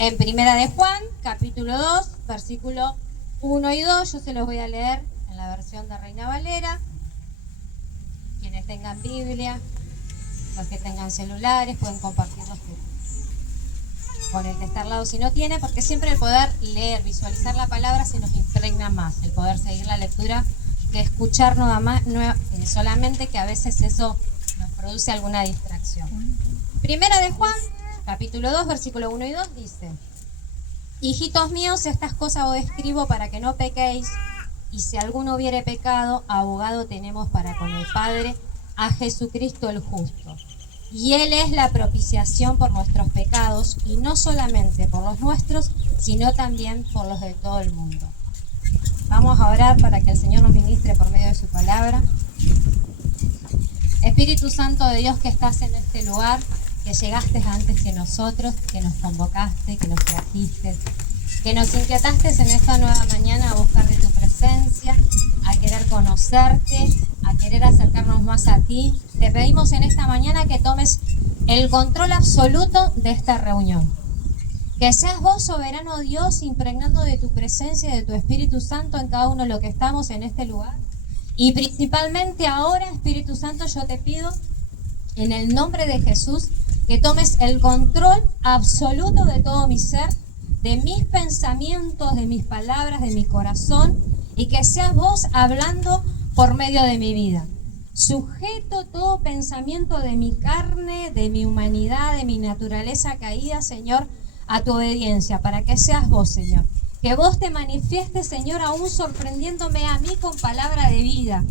en Primera de Juan, capítulo 2, versículo 1 y 2. Yo se los voy a leer en la versión de Reina Valera. Quienes tengan Biblia, los que tengan celulares, pueden compartirlos con el que está al lado si no tiene, porque siempre el poder leer, visualizar la palabra se nos impregna más, el poder seguir la lectura que escuchar solamente, que a veces eso nos produce alguna distracción. Primera de Juan, capítulo 2, versículo 1 y 2 dice: hijitos míos, estas cosas os escribo para que no pequéis, y si alguno hubiere pecado, abogado tenemos para con el Padre, a Jesucristo el justo. Y Él es la propiciación por nuestros pecados, y no solamente por los nuestros, sino también por los de todo el mundo. Vamos a orar para que el Señor nos ministre por medio de su palabra. Espíritu Santo de Dios, que estás en este lugar, que llegaste antes que nosotros, que nos convocaste, que nos trajiste, que nos inquietaste en esta nueva mañana a buscar de tu presencia, a querer conocerte, a querer acercarnos más a ti. Te pedimos en esta mañana que tomes el control absoluto de esta reunión. Que seas vos, soberano Dios, impregnando de tu presencia y de tu Espíritu Santo en cada uno de los que estamos en este lugar. Y principalmente ahora, Espíritu Santo, yo te pido en el nombre de Jesús que tomes el control absoluto de todo mi ser, de mis pensamientos, de mis palabras, de mi corazón, y que seas vos hablando por medio de mi vida. Sujeto todo pensamiento de mi carne, de mi humanidad, de mi naturaleza caída, Señor, a tu obediencia, para que seas vos, Señor. Que vos te manifiestes, Señor, aún sorprendiéndome a mí con palabra de vida,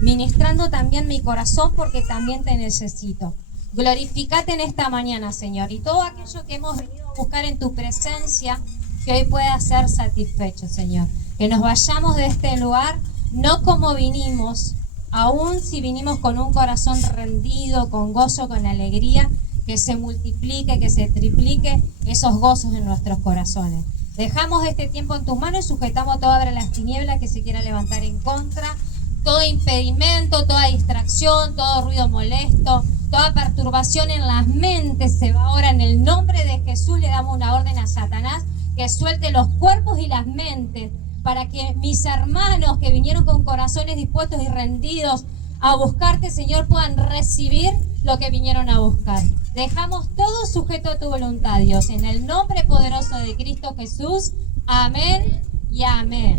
ministrando también mi corazón, porque también te necesito. Glorificate en esta mañana, Señor, y todo aquello que hemos venido a buscar en tu presencia, que hoy pueda ser satisfecho, Señor. Que nos vayamos de este lugar, no como vinimos, aún si vinimos con un corazón rendido, con gozo, con alegría, que se multiplique, que se triplique esos gozos en nuestros corazones. Dejamos este tiempo en tus manos y sujetamos toda obra de las tinieblas que se quiera levantar en contra, todo impedimento, toda distracción, todo ruido molesto, toda perturbación en las mentes se va ahora en el nombre de Jesús. Le damos una orden a Satanás que suelte los cuerpos y las mentes, para que mis hermanos que vinieron con corazones dispuestos y rendidos a buscarte, Señor, puedan recibir lo que vinieron a buscar. Dejamos todo sujeto a tu voluntad, Dios, en el nombre poderoso de Cristo Jesús. Amén y amén.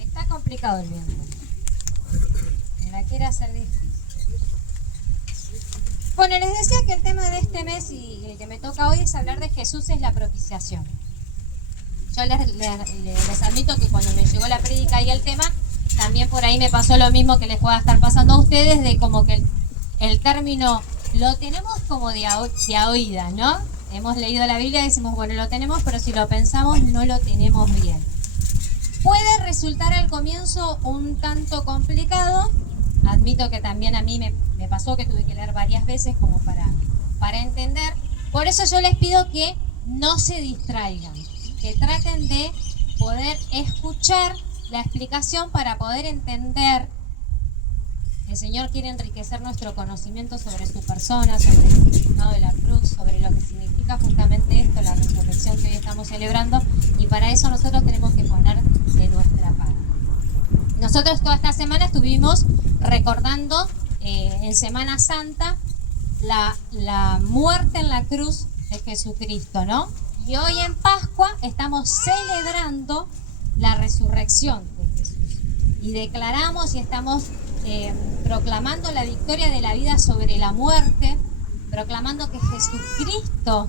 Está complicado el viento. Me la quiere hacer difícil. Bueno, les decía que el tema de este mes y el que me toca hoy es hablar de Jesús es la propiciación. Yo les admito que cuando me llegó la prédica y el tema, también por ahí me pasó lo mismo que les pueda estar pasando a ustedes, de como que el término lo tenemos como de oída, ¿no? Hemos leído la Biblia y decimos, bueno, lo tenemos, pero si lo pensamos no lo tenemos bien. Puede resultar al comienzo un tanto complicado. Admito que también a mí me pasó que tuve que leer varias veces como para entender. Por eso yo les pido que no se distraigan, que traten de poder escuchar la explicación para poder entender. El Señor quiere enriquecer nuestro conocimiento sobre su persona, sobre el significado de la cruz, sobre lo que significa justamente esto, la resurrección que hoy estamos celebrando, y para eso nosotros tenemos que poner de nuestra parte. Nosotros toda esta semana estuvimos recordando en Semana Santa la muerte en la cruz de Jesucristo, ¿no? Y hoy en Pascua estamos celebrando la resurrección de Jesús. Y declaramos y estamos proclamando la victoria de la vida sobre la muerte, proclamando que Jesucristo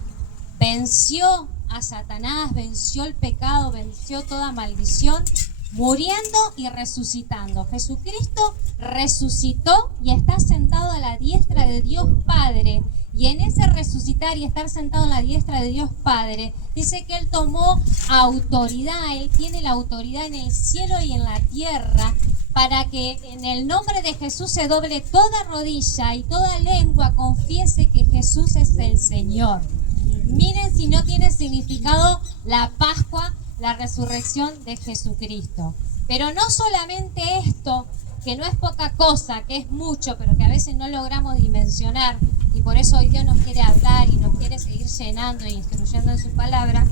venció a Satanás, venció el pecado, venció toda maldición, muriendo y resucitando. Jesucristo resucitó y está sentado a la diestra de Dios Padre. Y en ese resucitar y estar sentado a la diestra de Dios Padre, dice que Él tomó autoridad. Él tiene la autoridad en el cielo y en la tierra, para que en el nombre de Jesús se doble toda rodilla y toda lengua confiese que Jesús es el Señor. Miren si no tiene significado la Pascua, la resurrección de Jesucristo. Pero no solamente esto, que no es poca cosa, que es mucho, pero que a veces no logramos dimensionar, y por eso hoy Dios nos quiere hablar y nos quiere seguir llenando e instruyendo en su palabra,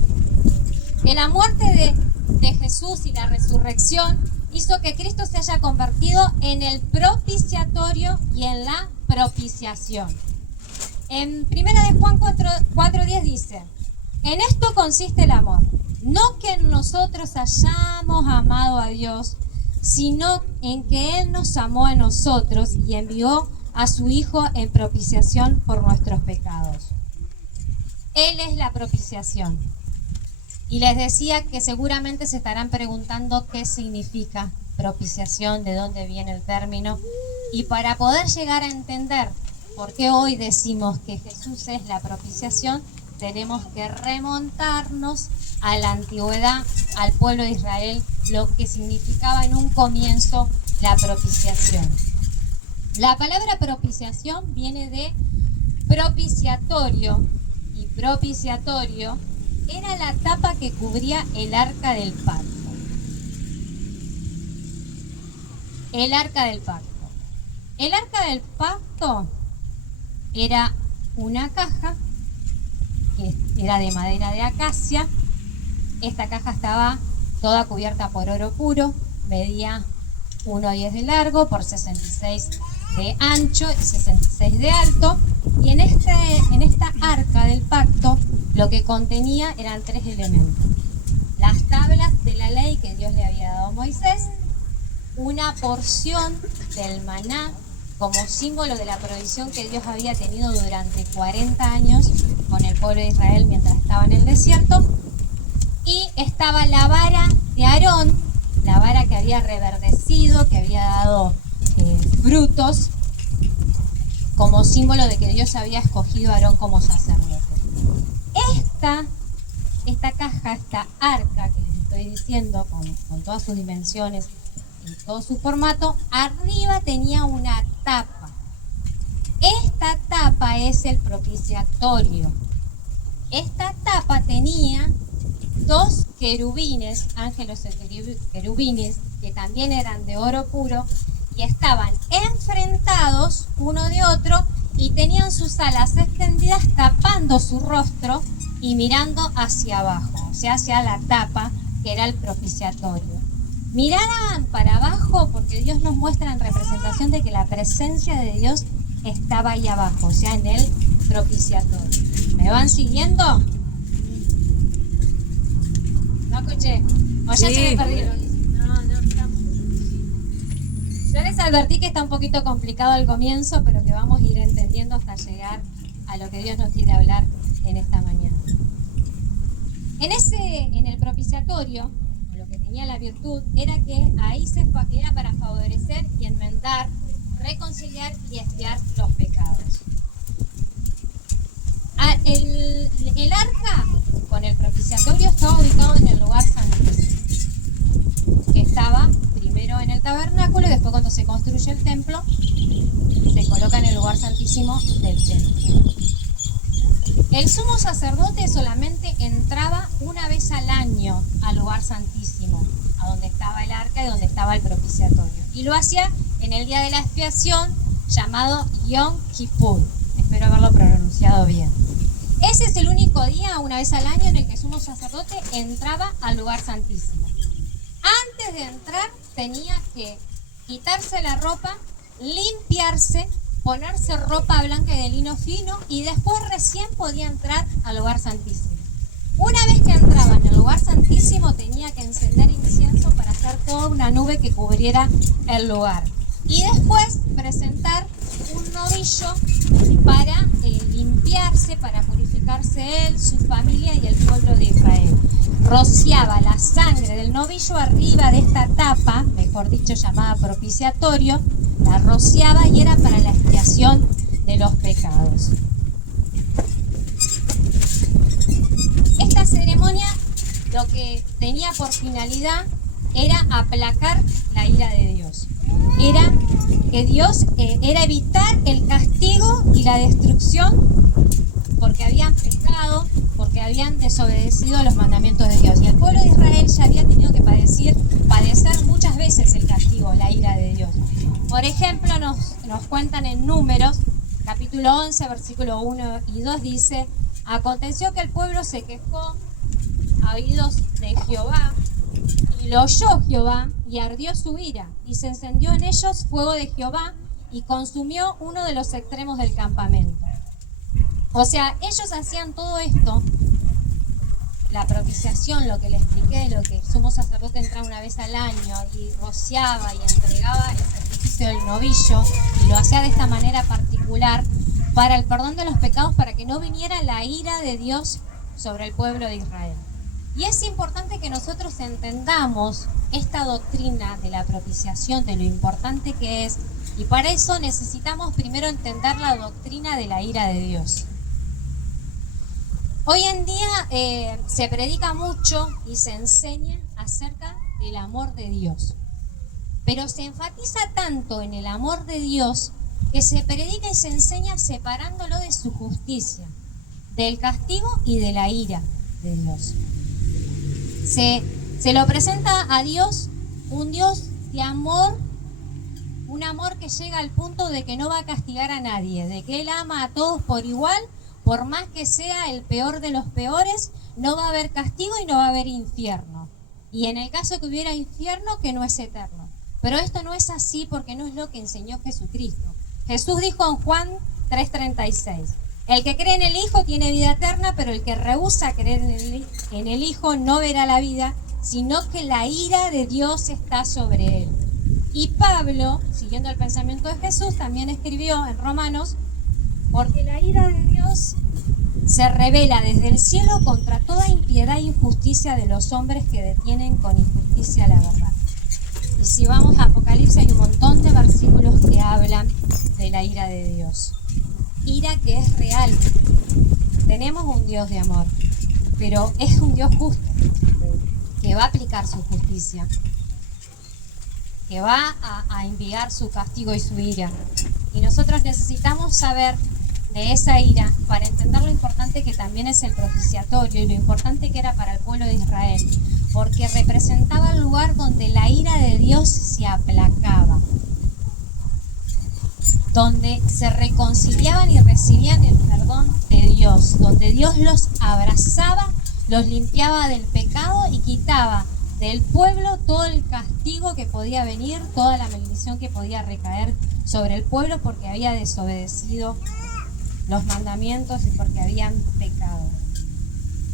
que la muerte de Jesús y la resurrección hizo que Cristo se haya convertido en el propiciatorio y en la propiciación. En 1 de Juan 4:10 dice: en esto consiste el amor, no que en nosotros hayamos amado a Dios, sino en que Él nos amó a nosotros y envió a su Hijo en propiciación por nuestros pecados. Él es la propiciación. Y les decía que seguramente se estarán preguntando qué significa propiciación, de dónde viene el término. Y para poder llegar a entender por qué hoy decimos que Jesús es la propiciación, tenemos que remontarnos a la antigüedad, al pueblo de Israel, lo que significaba en un comienzo la propiciación. La palabra propiciación viene de propiciatorio, y propiciatorio era la tapa que cubría el arca del pacto. El arca del pacto. El arca del pacto era una caja que era de madera de acacia. Esta caja estaba toda cubierta por oro puro, medía 1,10 de largo por 66 de ancho y 66 de alto, y en esta arca del pacto lo que contenía eran 3 elementos: las tablas de la ley que Dios le había dado a Moisés, una porción del maná como símbolo de la provisión que Dios había tenido durante 40 años con el pueblo de Israel mientras estaba en el desierto, y estaba la vara de Aarón, la vara que había reverdecido, que había dado frutos, como símbolo de que Dios había escogido a Aarón como sacerdote. Esta caja, esta arca que les estoy diciendo, con todas sus dimensiones y todo su formato, arriba tenía una tapa. Esta tapa es el propiciatorio. Esta tapa tenía 2 querubines, ángeles querubines, que también eran de oro puro, y estaban enfrentados uno de otro y tenían sus alas extendidas tapando su rostro y mirando hacia abajo, o sea, hacia la tapa que era el propiciatorio. Miraban para abajo porque Dios nos muestra en representación de que la presencia de Dios estaba ahí abajo, o sea, en el propiciatorio. ¿Me van siguiendo? No escuché. O ya sí, se me perdieron. No, estamos. Yo les advertí que está un poquito complicado al comienzo, pero que vamos a ir entendiendo hasta llegar a lo que Dios nos quiere hablar en esta mañana. En el propiciatorio, lo que tenía la virtud era que ahí era para favorecer y enmendar, reconciliar y expiar los pecados. El arca con el propiciatorio estaba ubicado en el lugar santísimo, que estaba primero en el tabernáculo y después, cuando se construye el templo, se coloca en el lugar santísimo del templo. El sumo sacerdote solamente entraba una vez al año al lugar santísimo, a donde estaba el arca y donde estaba el propiciatorio, y lo hacía en el día de la expiación, llamado Yom Kippur. Espero haberlo pronunciado bien. Ese es el único día, una vez al año, en el que el sumo sacerdote entraba al lugar santísimo. Antes de entrar tenía que quitarse la ropa, limpiarse, ponerse ropa blanca y de lino fino, y después recién podía entrar al lugar santísimo. Una vez que entraba en el lugar santísimo tenía que encender incienso para hacer toda una nube que cubriera el lugar, y después presentar un novillo para limpiarse, para purificarse él, su familia y el pueblo de Israel. Rociaba la sangre del novillo arriba de esta tapa, mejor dicho llamada propiciatorio, la rociaba y era para la expiación de los pecados. Esta ceremonia lo que tenía por finalidad era aplacar la ira de Dios. Era evitar el castigo y la destrucción porque habían pecado, porque habían habían desobedecido los mandamientos de Dios. Y el pueblo de Israel ya había tenido que padecer muchas veces el castigo, la ira de Dios. Por ejemplo, nos cuentan en Números, capítulo 11, versículo 1 y 2, dice: aconteció que el pueblo se quejó a oídos de Jehová, y lo oyó Jehová, y ardió su ira, y se encendió en ellos fuego de Jehová, y consumió uno de los extremos del campamento. O sea, ellos hacían todo esto, la propiciación, lo que les expliqué, lo que el sumo sacerdote entraba una vez al año y rociaba y entregaba el sacrificio del novillo, y lo hacía de esta manera particular para el perdón de los pecados, para que no viniera la ira de Dios sobre el pueblo de Israel. Y es importante que nosotros entendamos esta doctrina de la propiciación, de lo importante que es, y para eso necesitamos primero entender la doctrina de la ira de Dios. Hoy en día se predica mucho y se enseña acerca del amor de Dios, pero se enfatiza tanto en el amor de Dios que se predica y se enseña separándolo de su justicia, del castigo y de la ira de Dios. Se lo presenta a Dios, un Dios de amor, un amor que llega al punto de que no va a castigar a nadie, de que Él ama a todos por igual. Por más que sea el peor de los peores, no va a haber castigo y no va a haber infierno. Y en el caso que hubiera infierno, que no es eterno. Pero esto no es así, porque no es lo que enseñó Jesucristo. Jesús dijo en Juan 3:36: el que cree en el Hijo tiene vida eterna, pero el que rehúsa creer en el Hijo no verá la vida, sino que la ira de Dios está sobre él. Y Pablo, siguiendo el pensamiento de Jesús, también escribió en Romanos: porque la ira de Dios se revela desde el cielo contra toda impiedad e injusticia de los hombres que detienen con injusticia la verdad. Y si vamos a Apocalipsis, hay un montón de versículos que hablan de la ira de Dios. Ira que es real. Tenemos un Dios de amor, pero es un Dios justo, que va a aplicar su justicia, que va a enviar su castigo y su ira. Y nosotros necesitamos saber de esa ira para entender lo importante que también es el propiciatorio y lo importante que era para el pueblo de Israel, porque representaba el lugar donde la ira de Dios se aplacaba, donde se reconciliaban y recibían el perdón de Dios, donde Dios los abrazaba, los limpiaba del pecado y quitaba del pueblo todo el castigo que podía venir, toda la maldición que podía recaer sobre el pueblo porque había desobedecido los mandamientos y porque habían pecado.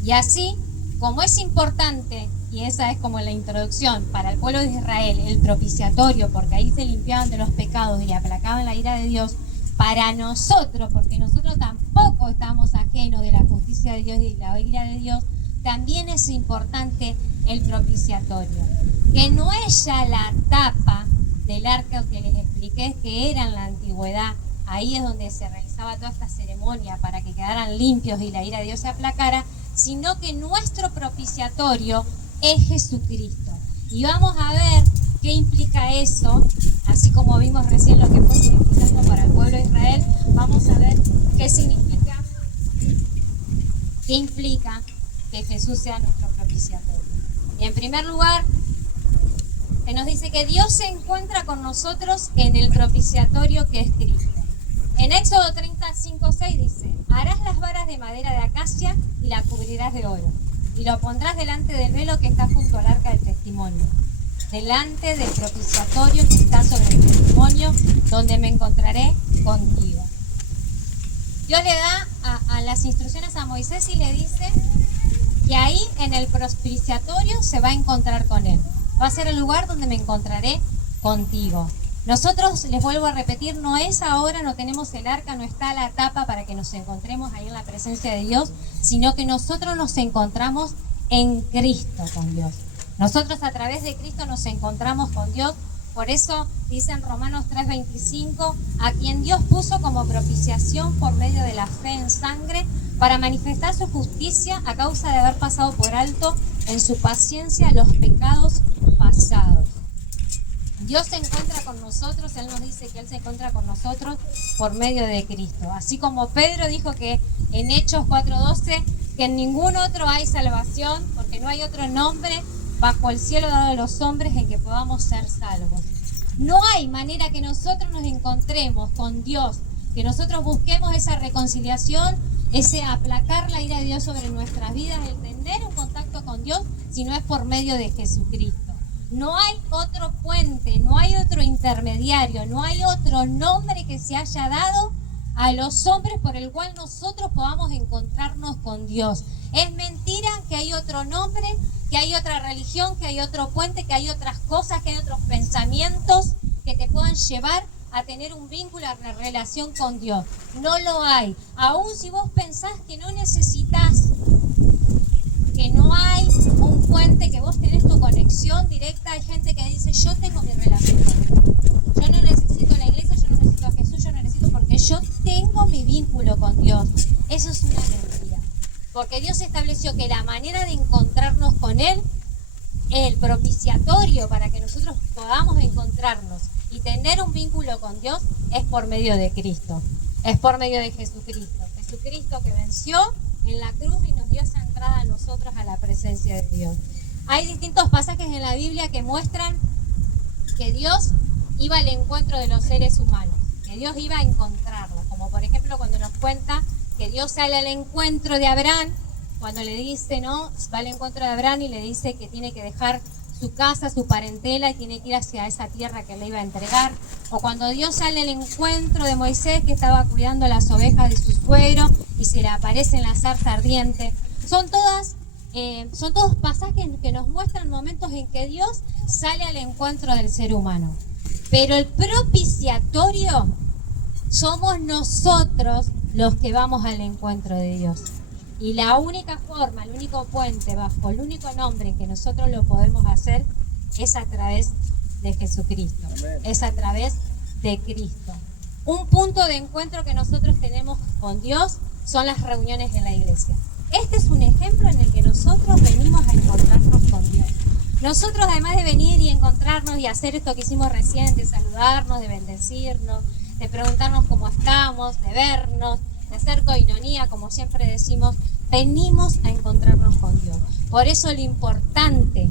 Y así, como es importante, y esa es como la introducción para el pueblo de Israel, el propiciatorio, porque ahí se limpiaban de los pecados y aplacaban la ira de Dios, para nosotros, porque nosotros tampoco estamos ajenos de la justicia de Dios y de la ira de Dios, también es importante el propiciatorio, que no es ya la tapa del arca que les expliqué que era en la antigüedad. Ahí es donde se realizaba toda esta ceremonia para que quedaran limpios y la ira de Dios se aplacara, sino que nuestro propiciatorio es Jesucristo. Y vamos a ver qué implica eso, así como vimos recién lo que fue significando para el pueblo de Israel, vamos a ver qué implica que Jesús sea nuestro propiciatorio. Y en primer lugar, se nos dice que Dios se encuentra con nosotros en el propiciatorio que es Cristo. En Éxodo 35:6 dice: harás las varas de madera de acacia y la cubrirás de oro, y lo pondrás delante del velo que está junto al arca del testimonio, delante del propiciatorio que está sobre el testimonio, donde me encontraré contigo. Dios le da a las instrucciones a Moisés y le dice que ahí en el propiciatorio se va a encontrar con él. Va a ser el lugar donde me encontraré contigo. Nosotros, les vuelvo a repetir, no es ahora, no tenemos el arca, no está la tapa para que nos encontremos ahí en la presencia de Dios, sino que nosotros nos encontramos en Cristo con Dios. Nosotros a través de Cristo nos encontramos con Dios. Por eso dice en Romanos 3:25, a quien Dios puso como propiciación por medio de la fe en sangre, para manifestar su justicia a causa de haber pasado por alto en su paciencia los pecados pasados. Dios se encuentra con nosotros, Él nos dice que Él se encuentra con nosotros por medio de Cristo. Así como Pedro dijo que en Hechos 4:12, que en ningún otro hay salvación, porque no hay otro nombre bajo el cielo dado a los hombres en que podamos ser salvos. No hay manera que nosotros nos encontremos con Dios, que nosotros busquemos esa reconciliación, ese aplacar la ira de Dios sobre nuestras vidas, el tener un contacto con Dios, si no es por medio de Jesucristo. No hay otro puente, no hay otro intermediario, no hay otro nombre que se haya dado a los hombres por el cual nosotros podamos encontrarnos con Dios. Es mentira que hay otro nombre, que hay otra religión, que hay otro puente, que hay otras cosas, que hay otros pensamientos que te puedan llevar a tener un vínculo, una relación con Dios. No lo hay. Aún si vos pensás que no necesitas, que no hay un puente, que vos tenés tu conexión directa, hay gente que dice, yo tengo mi relación con Dios. Yo no necesito la iglesia, yo no necesito a Jesús, yo no necesito porque yo tengo mi vínculo con Dios. Eso es una mentira. Porque Dios estableció que la manera de encontrarnos con Él, el propiciatorio para que nosotros podamos encontrarnos y tener un vínculo con Dios, es por medio de Cristo. Es por medio de Jesucristo. Jesucristo que venció en la cruz y nos dio esa entrada a nosotros a la presencia de Dios. Hay distintos pasajes en la Biblia que muestran que Dios iba al encuentro de los seres humanos, que Dios iba a encontrarlos, como por ejemplo cuando nos cuenta que Dios sale al encuentro de Abraham, cuando le dice, ¿no? Va al encuentro de Abraham y le dice que tiene que dejar su casa, su parentela y tiene que ir hacia esa tierra que le iba a entregar. O cuando Dios sale al encuentro de Moisés, que estaba cuidando las ovejas de su suegro y se le aparece en la zarza ardiente. Son todos pasajes que nos muestran momentos en que Dios sale al encuentro del ser humano. Pero el propiciatorio somos nosotros los que vamos al encuentro de Dios. Y la única forma, el único puente bajo el único nombre en que nosotros lo podemos hacer es a través de Jesucristo. Amén. Es a través de Cristo. Un punto de encuentro que nosotros tenemos con Dios son las reuniones en la iglesia. Este es un ejemplo en el que nosotros venimos a encontrarnos con Dios. Nosotros, además de venir y encontrarnos y hacer esto que hicimos recién, de saludarnos, de bendecirnos, de preguntarnos cómo estamos, de vernos, de hacer coinonía, como siempre decimos, venimos a encontrarnos con Dios. Por eso lo importante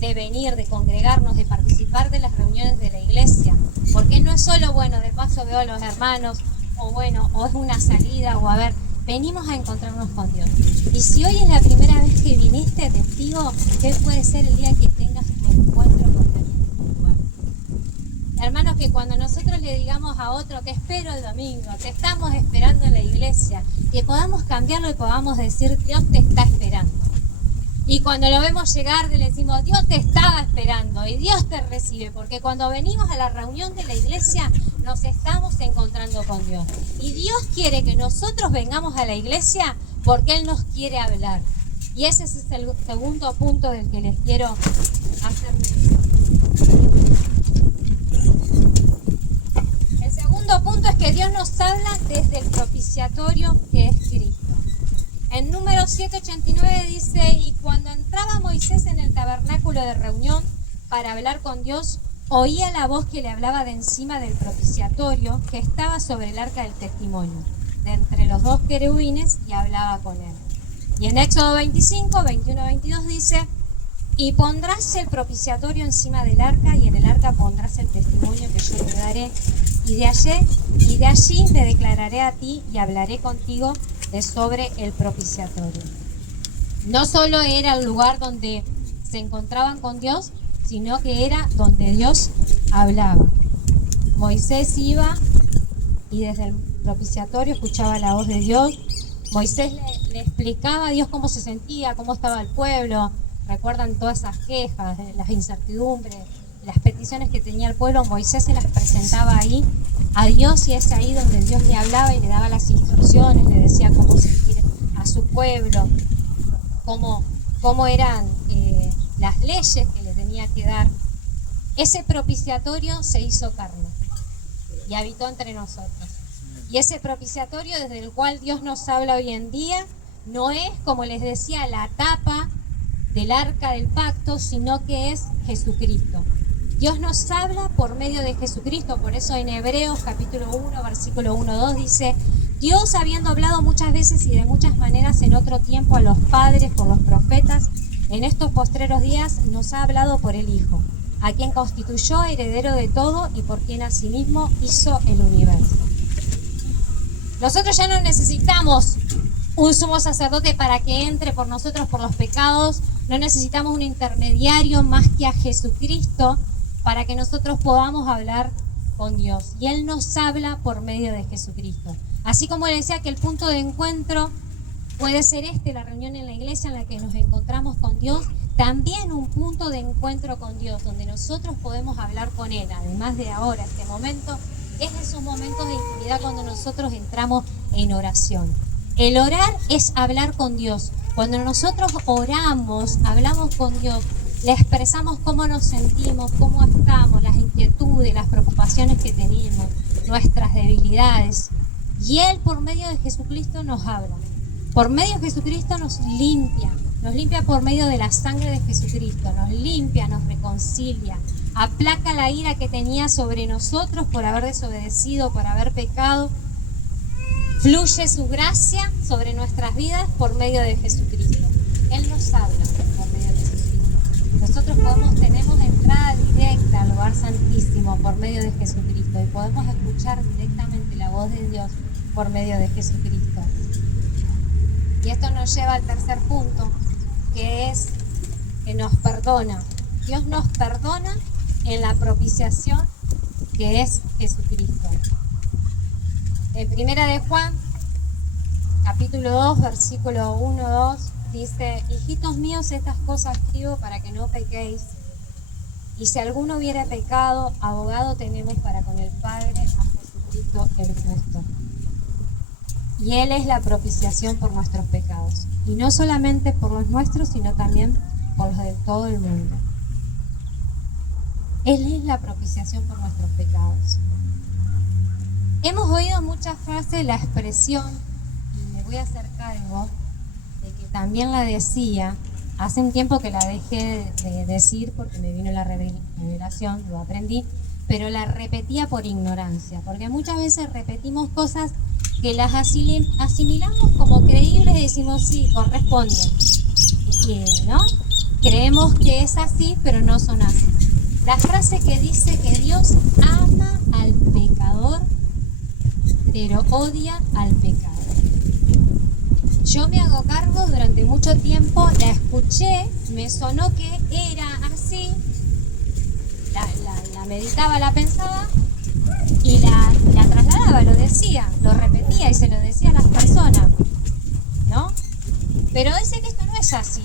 de venir, de congregarnos, de participar de las reuniones de la iglesia, porque no es solo, bueno, de paso veo a los hermanos, o bueno, o es una salida, o a ver, venimos a encontrarnos con Dios. Y si hoy es la primera vez que viniste, testigo, que puede ser el día que tengas tu encuentro con Dios en este lugar. Hermanos, que cuando nosotros le digamos a otro, te espero el domingo, te estamos esperando en la iglesia, que podamos cambiarlo y podamos decir, Dios te está esperando. Y cuando lo vemos llegar, le decimos, Dios te estaba esperando y Dios te recibe, porque cuando venimos a la reunión de la iglesia, nos estamos encontrando con Dios. Y Dios quiere que nosotros vengamos a la iglesia porque Él nos quiere hablar. Y ese es el segundo punto del que les quiero hacer mención. El segundo punto es que Dios nos habla desde el propiciatorio que es Cristo. En número 7:89 dice, y cuando entraba Moisés en el tabernáculo de reunión para hablar con Dios, oía la voz que le hablaba de encima del propiciatorio que estaba sobre el arca del testimonio, de entre los dos querubines, y hablaba con él. Y en Éxodo 25, 21-22 dice, y pondrás el propiciatorio encima del arca, y en el arca pondrás el testimonio que yo te daré, y de allí me declararé a ti y hablaré contigo de sobre el propiciatorio. No solo era el lugar donde se encontraban con Dios, sino que era donde Dios hablaba. Moisés iba y desde el propiciatorio escuchaba la voz de Dios. Moisés le explicaba a Dios cómo se sentía, cómo estaba el pueblo. Recuerdan todas esas quejas, las incertidumbres, las peticiones que tenía el pueblo. Moisés se las presentaba ahí a Dios, y es ahí donde Dios le hablaba y le daba las instrucciones, le decía cómo seguir a su pueblo, cómo eran las leyes que le tenía que dar. Ese propiciatorio se hizo carne y habitó entre nosotros. Y ese propiciatorio desde el cual Dios nos habla hoy en día no es, como les decía, la tapa del arca del pacto, sino que es Jesucristo. Dios nos habla por medio de Jesucristo. Por eso en Hebreos capítulo 1, versículo 1-2 dice, Dios, habiendo hablado muchas veces y de muchas maneras en otro tiempo a los padres por los profetas, en estos postreros días nos ha hablado por el Hijo, a quien constituyó heredero de todo y por quien asimismo hizo el universo. Nosotros ya no necesitamos un sumo sacerdote para que entre por nosotros por los pecados, no necesitamos un intermediario más que a Jesucristo para que nosotros podamos hablar con Dios. Y Él nos habla por medio de Jesucristo. Así como le decía que el punto de encuentro puede ser la reunión en la iglesia en la que nos encontramos con Dios, también un punto de encuentro con Dios, donde nosotros podemos hablar con Él, además de ahora, este momento, es esos momentos de intimidad cuando nosotros entramos en oración. El orar es hablar con Dios. Cuando nosotros oramos, hablamos con Dios, le expresamos cómo nos sentimos, cómo estamos, las inquietudes, las preocupaciones que tenemos, nuestras debilidades. Y Él, por medio de Jesucristo, nos habla. Por medio de Jesucristo nos limpia por medio de la sangre de Jesucristo, nos limpia, nos reconcilia, aplaca la ira que tenía sobre nosotros por haber desobedecido, por haber pecado. Fluye su gracia sobre nuestras vidas por medio de Jesucristo. Él nos habla por medio de Jesucristo. Nosotros tenemos entrada directa al lugar santísimo por medio de Jesucristo y podemos escuchar directamente la voz de Dios por medio de Jesucristo. Y esto nos lleva al tercer punto, que es que nos perdona. Dios nos perdona en la propiciación que es Jesucristo. En Primera de Juan, capítulo 2, versículo 1-2, dice: hijitos míos, estas cosas escribo para que no pequéis. Y si alguno hubiera pecado, abogado tenemos para con el Padre, a Jesucristo el justo. Y Él es la propiciación por nuestros pecados. Y no solamente por los nuestros, sino también por los de todo el mundo. Él es la propiciación por nuestros pecados. Hemos oído muchas veces la expresión, y me voy a hacer cargo de que también la decía, hace un tiempo que la dejé de decir porque me vino la revelación, lo aprendí, pero la repetía por ignorancia, porque muchas veces repetimos cosas que las asimilamos como creíbles y decimos sí, corresponde. ¿No? Creemos que es así, pero no son así. La frase que dice que Dios ama al pecador, pero odia al pecado. Yo me hago cargo, durante mucho tiempo la escuché, me sonó que era así, la meditaba, la pensaba y la trasladaba, lo decía, lo repetía y se lo decía a las personas, ¿no? Pero dice que esto no es así,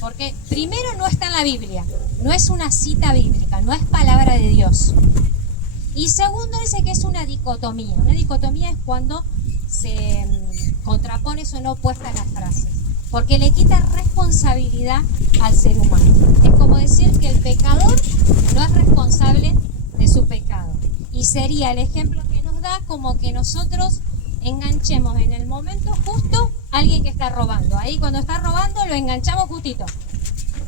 porque primero no está en la Biblia, no es una cita bíblica, no es palabra de Dios. Y segundo, dice que es una dicotomía. Una dicotomía es cuando se contrapone, son opuestas las frases, porque le quita responsabilidad al ser humano. Es como decir que el pecador no es responsable de su pecado. Y sería el ejemplo que nos da como que nosotros enganchemos en el momento justo a alguien que está robando. Ahí cuando está robando lo enganchamos justito.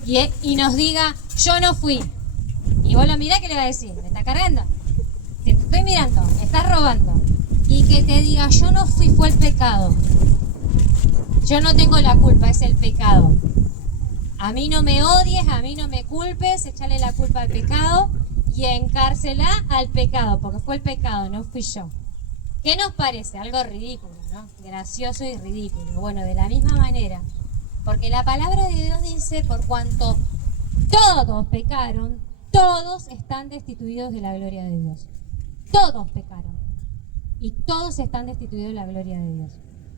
Y nos diga, yo no fui. Y vos lo mirás, ¿qué le va a decir? ¿Me está cargando? Te estoy mirando, estás robando. Y que te diga, yo no fui, fue el pecado. Yo no tengo la culpa, es el pecado. A mí no me odies, a mí no me culpes, echarle la culpa al pecado y encárcela al pecado, porque fue el pecado, no fui yo. ¿Qué nos parece? Algo ridículo, ¿no? Gracioso y ridículo. Bueno, de la misma manera, porque la palabra de Dios dice, por cuanto todos pecaron, todos están destituidos de la gloria de Dios. Todos pecaron. Y todos están destituidos de la gloria de Dios.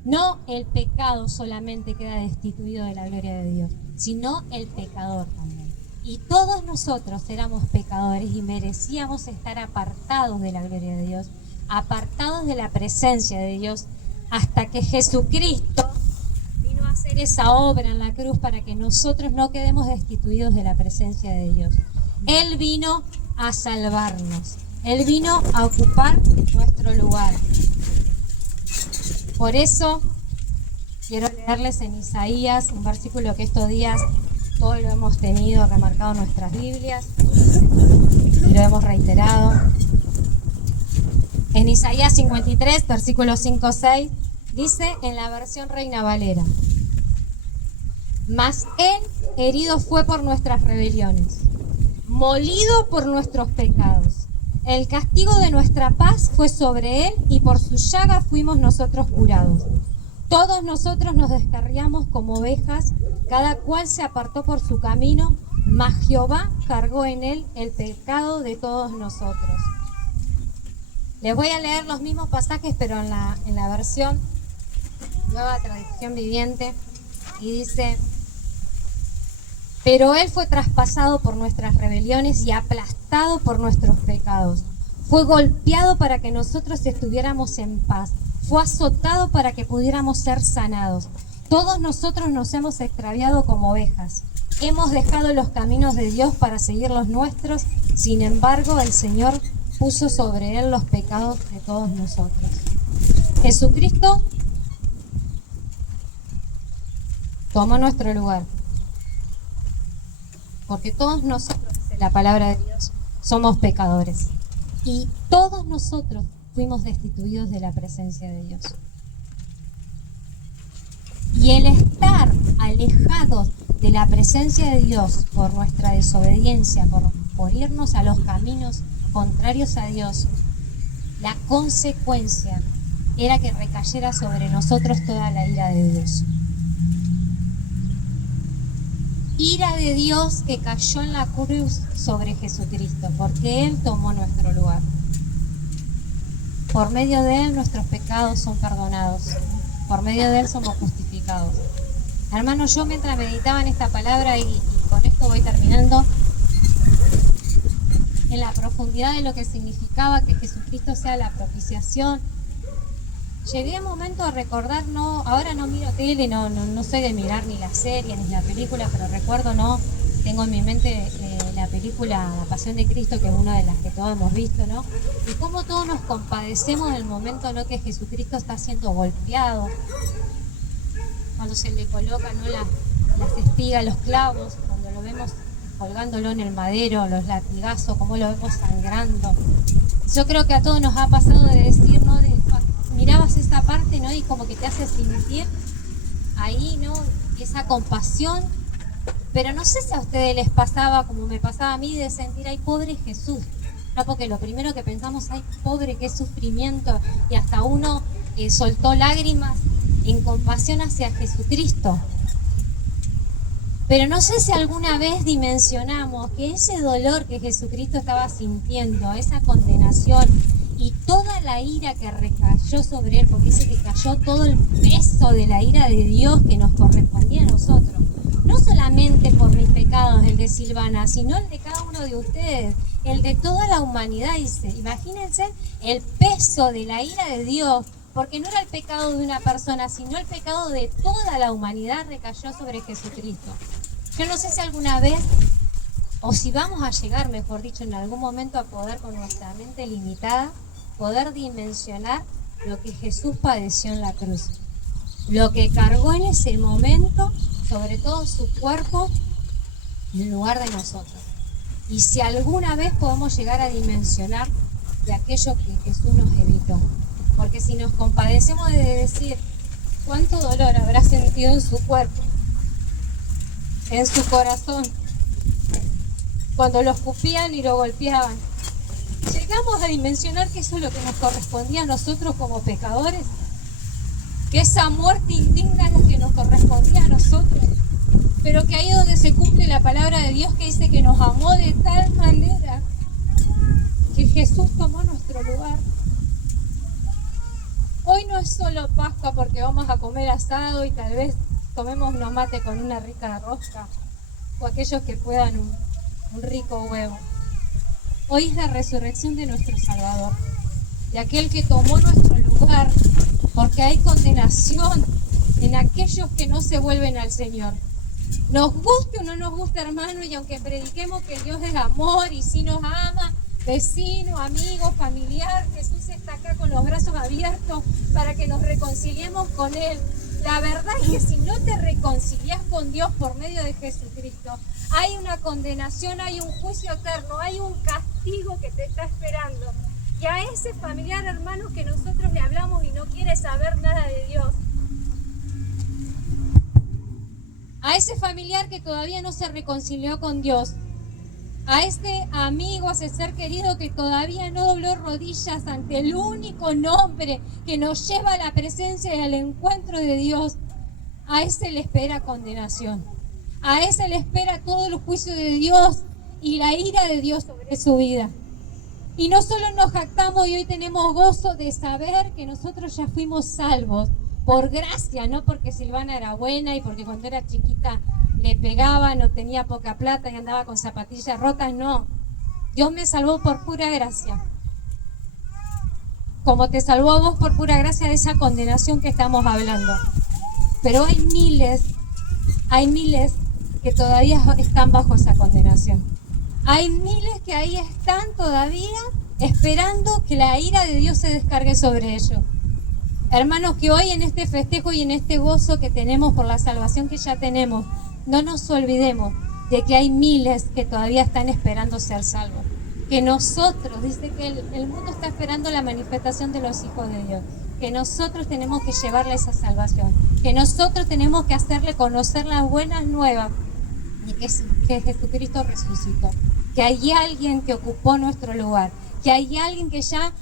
No el pecado solamente queda destituido de la gloria de Dios, sino el pecador también. Y todos nosotros éramos pecadores y merecíamos estar apartados de la gloria de Dios, apartados de la presencia de Dios, hasta que Jesucristo vino a hacer esa obra en la cruz para que nosotros no quedemos destituidos de la presencia de Dios. Él vino a salvarnos. Él vino a ocupar nuestro lugar. Por eso quiero leerles en Isaías, un versículo que estos días todos lo hemos tenido remarcado en nuestras Biblias y lo hemos reiterado. En Isaías 53, versículos 5-6, dice en la versión Reina Valera: mas él herido fue por nuestras rebeliones, molido por nuestros pecados. El castigo de nuestra paz fue sobre él, y por su llaga fuimos nosotros curados. Todos nosotros nos descarriamos como ovejas, cada cual se apartó por su camino, mas Jehová cargó en él el pecado de todos nosotros. Les voy a leer los mismos pasajes, pero en la versión Nueva Traducción Viviente, y dice: pero él fue traspasado por nuestras rebeliones y aplastado por nuestros pecados. Fue golpeado para que nosotros estuviéramos en paz. Fue azotado para que pudiéramos ser sanados. Todos nosotros nos hemos extraviado como ovejas. Hemos dejado los caminos de Dios para seguir los nuestros. Sin embargo, el Señor puso sobre él los pecados de todos nosotros. Jesucristo tomó nuestro lugar. Porque todos nosotros, dice la palabra de Dios, somos pecadores. Y todos nosotros fuimos destituidos de la presencia de Dios. Y el estar alejados de la presencia de Dios por nuestra desobediencia, por irnos a los caminos contrarios a Dios, la consecuencia era que recayera sobre nosotros toda la ira de Dios. Ira de Dios que cayó en la cruz sobre Jesucristo, porque Él tomó nuestro lugar. Por medio de Él nuestros pecados son perdonados, por medio de Él somos justificados. Hermanos, yo mientras meditaba en esta palabra, y con esto voy terminando, en la profundidad de lo que significaba que Jesucristo sea la propiciación, llegué a un momento a recordar, ahora no miro tele, no soy de mirar ni la serie ni la película, pero recuerdo, tengo en mi mente la película La Pasión de Cristo, que es una de las que todos hemos visto, ¿no? Y cómo todos nos compadecemos del momento, ¿no?, que Jesucristo está siendo golpeado, cuando se le colocan, ¿no?, las espigas, los clavos, cuando lo vemos colgándolo en el madero, los latigazos, cómo lo vemos sangrando. Yo creo que a todos nos ha pasado de decir, ¿no?, mirabas esa parte, ¿no?, y como que te hace sentir ahí, ¿no?, esa compasión. Pero no sé si a ustedes les pasaba, como me pasaba a mí, de sentir, ay, pobre Jesús. No, porque lo primero que pensamos, ay, pobre, qué sufrimiento. Y hasta uno soltó lágrimas en compasión hacia Jesucristo. Pero no sé si alguna vez dimensionamos que ese dolor que Jesucristo estaba sintiendo, esa condenación y toda la ira que recayó sobre él, porque dice que cayó todo el peso de la ira de Dios que nos correspondía a nosotros. No solamente por mis pecados, el de Silvana, sino el de cada uno de ustedes, el de toda la humanidad, dice. Imagínense el peso de la ira de Dios, porque no era el pecado de una persona, sino el pecado de toda la humanidad recayó sobre Jesucristo. Yo no sé si alguna vez, o si vamos a llegar, mejor dicho, en algún momento a poder, con nuestra mente limitada, poder dimensionar lo que Jesús padeció en la cruz. Lo que cargó en ese momento sobre todo su cuerpo en lugar de nosotros. Y si alguna vez podemos llegar a dimensionar de aquello que Jesús nos evitó. Porque si nos compadecemos de decir cuánto dolor habrá sentido en su cuerpo, en su corazón, cuando lo escupían y lo golpeaban, llegamos a dimensionar que eso es lo que nos correspondía a nosotros como pecadores, que esa muerte indigna es la que nos correspondía a nosotros, pero que ahí es donde se cumple la palabra de Dios, que dice que nos amó de tal manera que Jesús tomó nuestro lugar. Hoy no es solo Pascua porque vamos a comer asado y tal vez tomemos unos mate con una rica rosca, o aquellos que puedan un rico huevo. Hoy es la resurrección de nuestro Salvador, de aquel que tomó nuestro lugar, porque hay condenación en aquellos que no se vuelven al Señor. Nos guste o no nos guste, hermano, y aunque prediquemos que Dios es amor y sí nos ama, vecino, amigo, familiar, Jesús está acá con los brazos abiertos para que nos reconciliemos con Él. La verdad es que si no te reconcilias con Dios por medio de Jesucristo, hay una condenación, hay un juicio eterno, hay un castigo que te está esperando. que a ese familiar, hermano, que nosotros le hablamos y no quiere saber nada de Dios, a ese familiar que todavía no se reconcilió con Dios, a ese amigo, a ese ser querido que todavía no dobló rodillas ante el único nombre que nos lleva a la presencia y al encuentro de Dios, a ese le espera condenación. A ese le espera todo el juicio de Dios y la ira de Dios sobre su vida. Y no solo nos jactamos y hoy tenemos gozo de saber que nosotros ya fuimos salvos por gracia, no porque Silvana era buena y porque cuando era chiquita le pegaba, no tenía poca plata y andaba con zapatillas rotas, no. Dios me salvó por pura gracia. Como te salvó a vos por pura gracia de esa condenación que estamos hablando. Pero hay miles que todavía están bajo esa condenación. Hay miles que ahí están todavía esperando que la ira de Dios se descargue sobre ellos. Hermanos, que hoy en este festejo y en este gozo que tenemos por la salvación que ya tenemos, no nos olvidemos de que hay miles que todavía están esperando ser salvos. Que nosotros, dice que el mundo está esperando la manifestación de los hijos de Dios. Que nosotros tenemos que llevarle esa salvación. Que nosotros tenemos que hacerle conocer las buenas nuevas de que Jesucristo resucitó. Que hay alguien que ocupó nuestro lugar. Que hay alguien que ya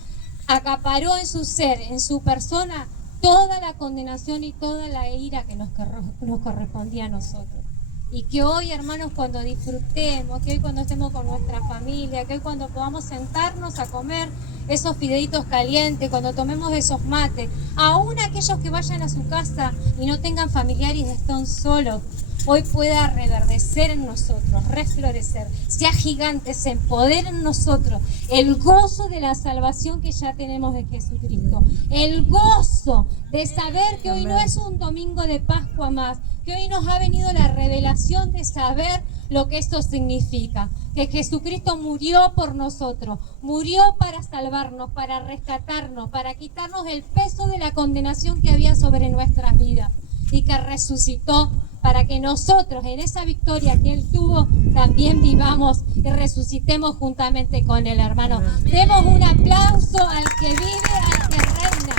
acaparó en su ser, en su persona, toda la condenación y toda la ira que nos correspondía a nosotros. Y que hoy, hermanos, cuando disfrutemos, que hoy cuando estemos con nuestra familia, que hoy cuando podamos sentarnos a comer esos fideitos calientes, cuando tomemos esos mates, aún aquellos que vayan a su casa y no tengan familiares y estén solos, hoy pueda reverdecer en nosotros, reflorecer, sea gigante, se empodere en nosotros el gozo de la salvación que ya tenemos de Jesucristo, el gozo de saber que hoy no es un domingo de Pascua más, que hoy nos ha venido la revelación de saber lo que esto significa, que Jesucristo murió por nosotros, murió para salvarnos, para rescatarnos, para quitarnos el peso de la condenación que había sobre nuestras vidas y que resucitó para que nosotros en esa victoria que Él tuvo también vivamos y resucitemos juntamente con Él, hermano. Demos un aplauso al que vive, al que reina,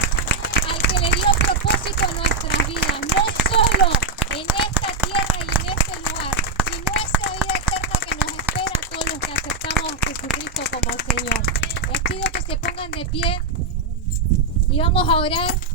al que le dio propósito a nuestras vidas, no solo en esta tierra y en este lugar, sino esa vida eterna que nos espera a todos los que aceptamos a Jesucristo como Señor. Les pido que se pongan de pie y vamos a orar.